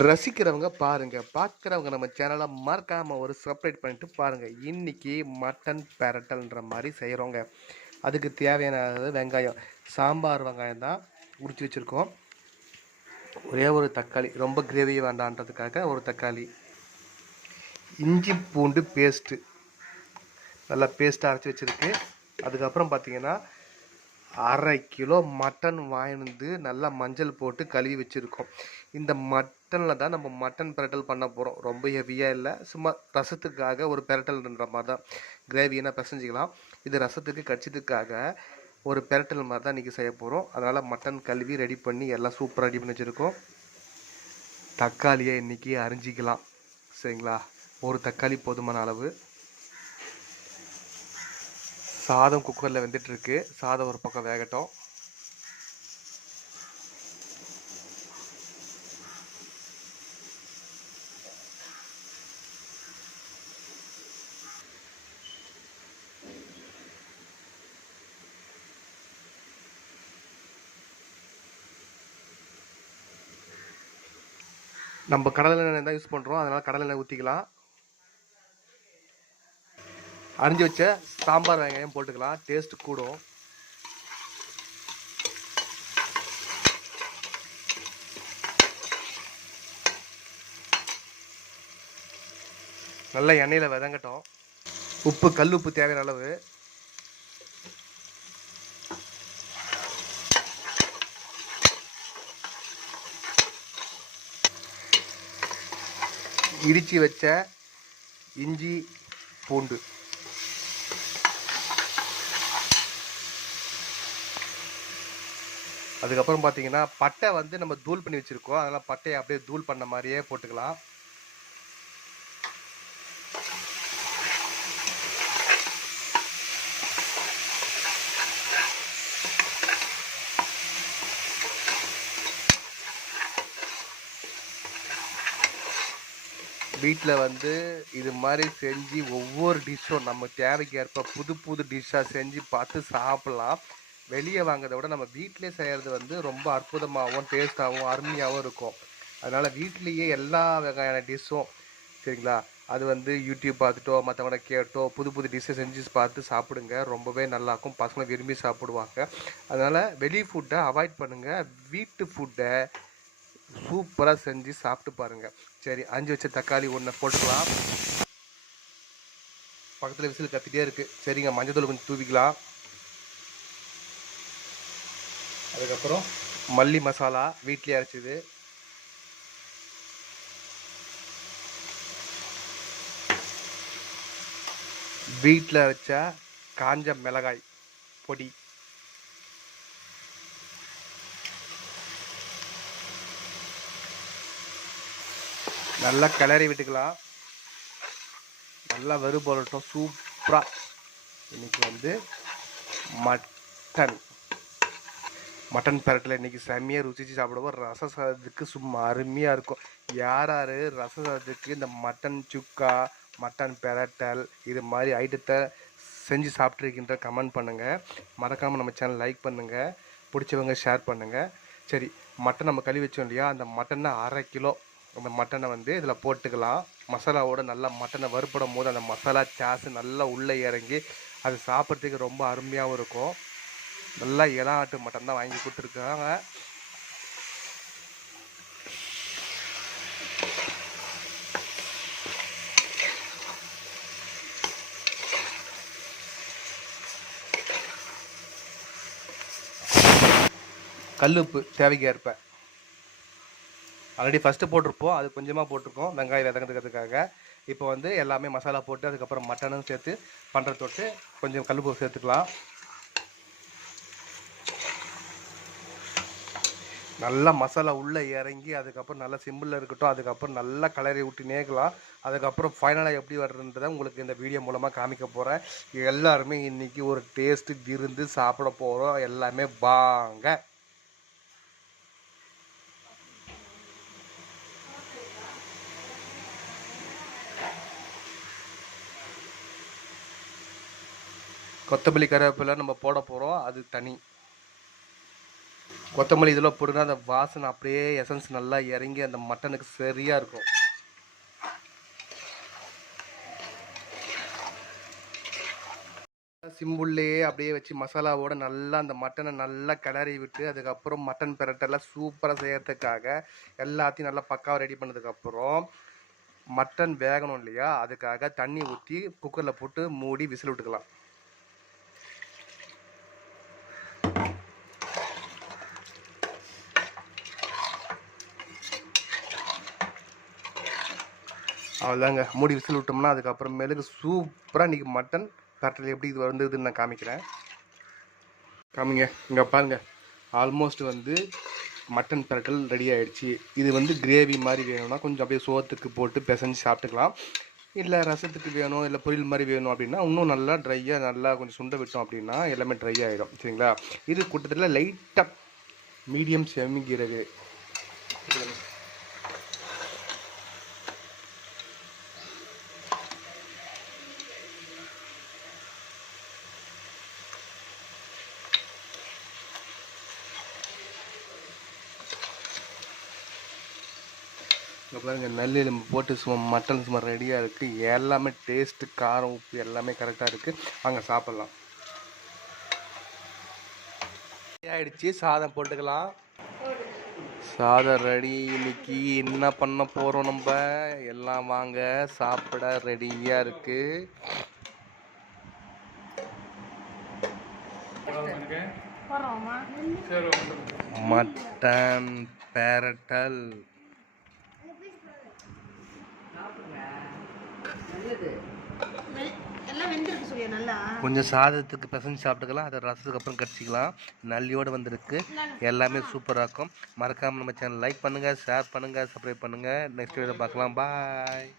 ரசிக்கிறவங்க பாருங்கள் பார்க்குறவங்க நம்ம சேனலை மறக்காமல் ஒரு செப்ரேட் பண்ணிட்டு பாருங்கள் இன்றைக்கி மட்டன் பெரட்டல்ன்ற மாதிரி செய்கிறோங்க அதுக்கு தேவையானது வெங்காயம். சாம்பார் வெங்காயம் தான் உரிச்சு வச்சுருக்கோம். ஒரே ஒரு தக்காளி. ரொம்ப கிரேவி வேண்டான்றதுக்காக ஒரு தக்காளி. இஞ்சி பூண்டு பேஸ்ட்டு நல்லா பேஸ்ட்டாக அரைச்சி வச்சுருக்கு. அதுக்கப்புறம் பார்த்திங்கன்னா அரை கிலோ மட்டன் வாங்கிட்டு வந்து நல்லா மஞ்சள் போட்டு கழுவி வச்சுருக்கோம். இந்த மட்டனில் தான் நம்ம மட்டன் பிரட்டல் பண்ண போகிறோம் ரொம்ப ஹெவியாக இல்லை. சும்மா ரசத்துக்காக ஒரு பிரட்டல்ன்ற மாதிரி தான். கிரேவினா பிசைஞ்சிக்கலாம். இது ரசத்துக்கு கடிச்சதுக்காக ஒரு பிரட்டல் மாதிரி தான் இன்றைக்கி செய்ய போகிறோம் அதனால் மட்டன் கழுவி ரெடி பண்ணி எல்லாம் சூப்பராக ரெடி பண்ணி வச்சுருக்கோம். தக்காளியை இன்றைக்கி அரிஞ்சிக்கலாம். சரிங்களா? ஒரு தக்காளி போதுமான அளவு. சாதம் குக்கரில் வெந்துட்டுருக்கு. சாதம் ஒரு பக்கம் வேகட்டும். நம்ம கடலை எண்ணெய் தான் யூஸ் பண்ணுறோம் அதனால் கடலை எண்ணெய் ஊற்றிக்கலாம் அரிஞ்சு வச்ச சாம்பார் வெங்காயம் போட்டுக்கலாம். டேஸ்ட் கூடும். நல்லா எண்ணெயில் விதங்கட்டும். உப்பு கல் உப்பு தேவையான அளவு. இடிச்சு வச்ச இஞ்சி பூண்டு. அதுக்கப்புறம் பார்த்தீங்கன்னா பட்டை வந்து நம்ம தூள் பண்ணி வச்சுருக்கோம். அதனால் பட்டையை அப்படியே தூள் பண்ண மாதிரியே போட்டுக்கலாம். வீட்டில் வந்து இது மாதிரி செஞ்சு ஒவ்வொரு டிஷ்ஷும் நம்ம தேவைக்கு ஏற்ப புது புது டிஷ்ஷாக செஞ்சு பார்த்து சாப்பிட்லாம். வெளியே வாங்குறத விட நம்ம வீட்டிலே செய்கிறது வந்து ரொம்ப அற்புதமாகவும் டேஸ்ட்டாகவும் அருமையாகவும் இருக்கும். அதனால் வீட்லேயே எல்லா வகையான டிஷ்ஷும் சரிங்களா? அது வந்து யூடியூப் பார்த்துட்டோ மற்றவங்கள கேட்டோ புது புது டிஷ்ஷை செஞ்சு பார்த்து சாப்பிடுங்க. ரொம்பவே நல்லாயிருக்கும் பசங்களை விரும்பி சாப்பிடுவாங்க. அதனால் வெளி ஃபுட்டை அவாய்ட் பண்ணுங்கள் வீட்டு ஃபுட்டை சூப்பராக செஞ்சு சாப்பிட்டு பாருங்கள் சரி அஞ்சு வச்ச தக்காளி ஒன்றை போட்டுக்கலாம். பக்கத்தில் விசில் கத்திட்டே இருக்குது சரிங்க மஞ்சள் தூள் கொஞ்சம் தூவிக்கலாம். அதுக்கப்புறம் மல்லி மசாலா வீட்லேயே அரைச்சிது. வீட்டில் அரைச்ச காஞ்ச மிளகாய் பொடி. நல்லா கிளறி விட்டுக்கலாம். நல்லா வெறு போலட்டும் சூப்பராக இன்னைக்கு வந்து மட்டன். மட்டன் பெரட்டில் இன்றைக்கி செம்மையாக ருசிச்சு சாப்பிடுவோம். ரச சாதத்துக்கு சும்மா அருமையாக இருக்கும். யார் யார் ரச சாதத்துக்கு இந்த மட்டன் சுக்கா மட்டன் பெரட்டல் இது மாதிரி ஐட்டத்தை செஞ்சு சாப்பிட்ருக்கின்ற கமெண்ட் பண்ணுங்கள் மறக்காமல் நம்ம சேனல் லைக் பண்ணுங்கள் பிடிச்சவங்க ஷேர் பண்ணுங்கள் சரி மட்டன் நம்ம கழுவி வச்சோம் இல்லையா? அந்த மட்டனை அரை கிலோ அந்த மட்டனை வந்து இதில் போட்டுக்கலாம். மசாலாவோட நல்லா மட்டனை வறுப்படும் போது அந்த மசாலா சாஸ் நல்லா உள்ளே இறங்கி அது சாப்பிட்றதுக்கு ரொம்ப அருமையாகவும் இருக்கும். நல்லா இளா ஆட்டு மட்டன் தான் வாங்கி கொடுத்துருக்காங்க. கல்லுப்பு தேவைக்கு ஏற்ப ஆல்ரெடி ஃபஸ்ட்டு போட்டிருப்போம் அது கொஞ்சமாக போட்டிருக்கோம் வெங்காயம் விதங்கிறதுக்காக. இப்போ வந்து எல்லாமே மசாலா போட்டு அதுக்கப்புறம் மட்டனும் சேர்த்து பண்ணுற தொட்டு கொஞ்சம் கல்லுப்பு சேர்த்துக்கலாம். நல்லா மசாலா உள்ளே இறங்கி அதுக்கப்புறம் நல்லா சிம்பிளில் இருக்கட்டும் அதுக்கப்புறம் நல்லா கலரி விட்டு நேக்கலாம். அதுக்கப்புறம் ஃபைனலாக எப்படி வர்றதுன்றதை உங்களுக்கு இந்த வீடியோ மூலமாக காமிக்க போகிறேன் எல்லாருமே இன்றைக்கி ஒரு டேஸ்ட்டு விருந்து சாப்பிட போகிறோம் எல்லாமே வாங்க. கொத்தமல்லி கருவேப்பிலை நம்ம போட போகிறோம் அது தனி. கொத்தமல்லி இதெல்லாம் போட்டுனா அந்த வாசனை அப்படியே எசன்ஸ் நல்லா இறங்கி அந்த மட்டனுக்கு சரியாக இருக்கும். சிம்புள்ளையே அப்படியே வச்சு மசாலாவோட நல்லா அந்த மட்டனை நல்லா கிளறி விட்டு அதுக்கப்புறம் மட்டன் பெரட்டெல்லாம் சூப்பராக செய்யறதுக்காக எல்லாத்தையும் நல்லா பக்காவாக ரெடி பண்ணதுக்கப்புறம் மட்டன் வேகணும் இல்லையா? அதுக்காக தண்ணி ஊற்றி குக்கரில் போட்டு மூடி விசில் விட்டுக்கலாம். அவ்வளோதாங்க. மூடி விசில் விட்டோம்னா அதுக்கப்புறமேலுக்கு சூப்பராக இன்றைக்கி மட்டன் கட்டில் எப்படி இது வந்ததுன்னு நான் காமிக்கிறேன். காமிங்க. இங்கே பாருங்க. ஆல்மோஸ்ட் வந்து மட்டன் பிரட்டல் ரெடி ஆயிடுச்சு. இது வந்து கிரேவி மாதிரி வேணும்னா கொஞ்சம் அப்படியே சோத்துக்கு போட்டு பிசைஞ்சு சாப்பிட்டுக்கலாம். இல்லை ரசத்துக்கு வேணும் இல்லை பொரியல் மாதிரி வேணும் அப்படின்னா இன்னும் நல்லா ட்ரையாக நல்லா கொஞ்சம் சுண்ட விட்டோம் அப்படின்னா எல்லாமே ட்ரை ஆகிடும் சரிங்களா? இது கூட்டத்தில் லைட்டாக மீடியம் செமிக்கிறது இங்கே பாருங்க நல்ல எலும்பு போட்டு சும்மா மட்டன் சும்மா ரெடியாக இருக்குது எல்லாமே டேஸ்ட்டு காரம் உப்பு எல்லாமே கரெக்டாக இருக்குது வாங்க சாப்பிட்லாம். ஆயிடுச்சு. சாதம் போட்டுக்கலாம். சாதம் ரெடி இன்னைக்கு என்ன பண்ண போகிறோம் நம்ம? எல்லாம் வாங்க சாப்பிட ரெடியாக இருக்குது மட்டன் பேரட்டல் வெ- எல்லாம் வெந்திருக்கு சூர்யா நல்லா கொஞ்சம் சாதத்துக்கு பிசைஞ்சு சாப்பிட்டுக்கலாம் அதை ரசத்துக்கு அப்புறம் கடிச்சிக்கலாம். நல்லியோடு வந்திருக்கு. எல்லாமே சூப்பராக இருக்கும் மறக்காமல் நம்ம சேனல் லைக் பண்ணுங்கள் ஷேர் பண்ணுங்கள் சப்ஸ்கிரைப் பண்ணுங்கள் நெக்ஸ்ட் வீடியோ பார்க்கலாம். பாய்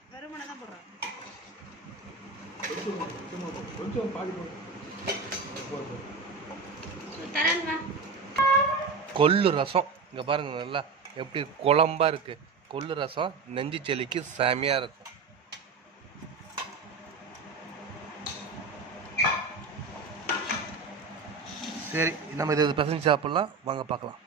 கொள்ளு ரசம். இங்கே பாருங்க நல்லா எப்படி குழம்பா இருக்கு. கொள்ளு ரசம் நெஞ்சு செலிக்கு செமையாக இருக்கும். சரி நம்ம இது பிசைஞ்சு சாப்பிட்லாம். வாங்க பார்க்கலாம்.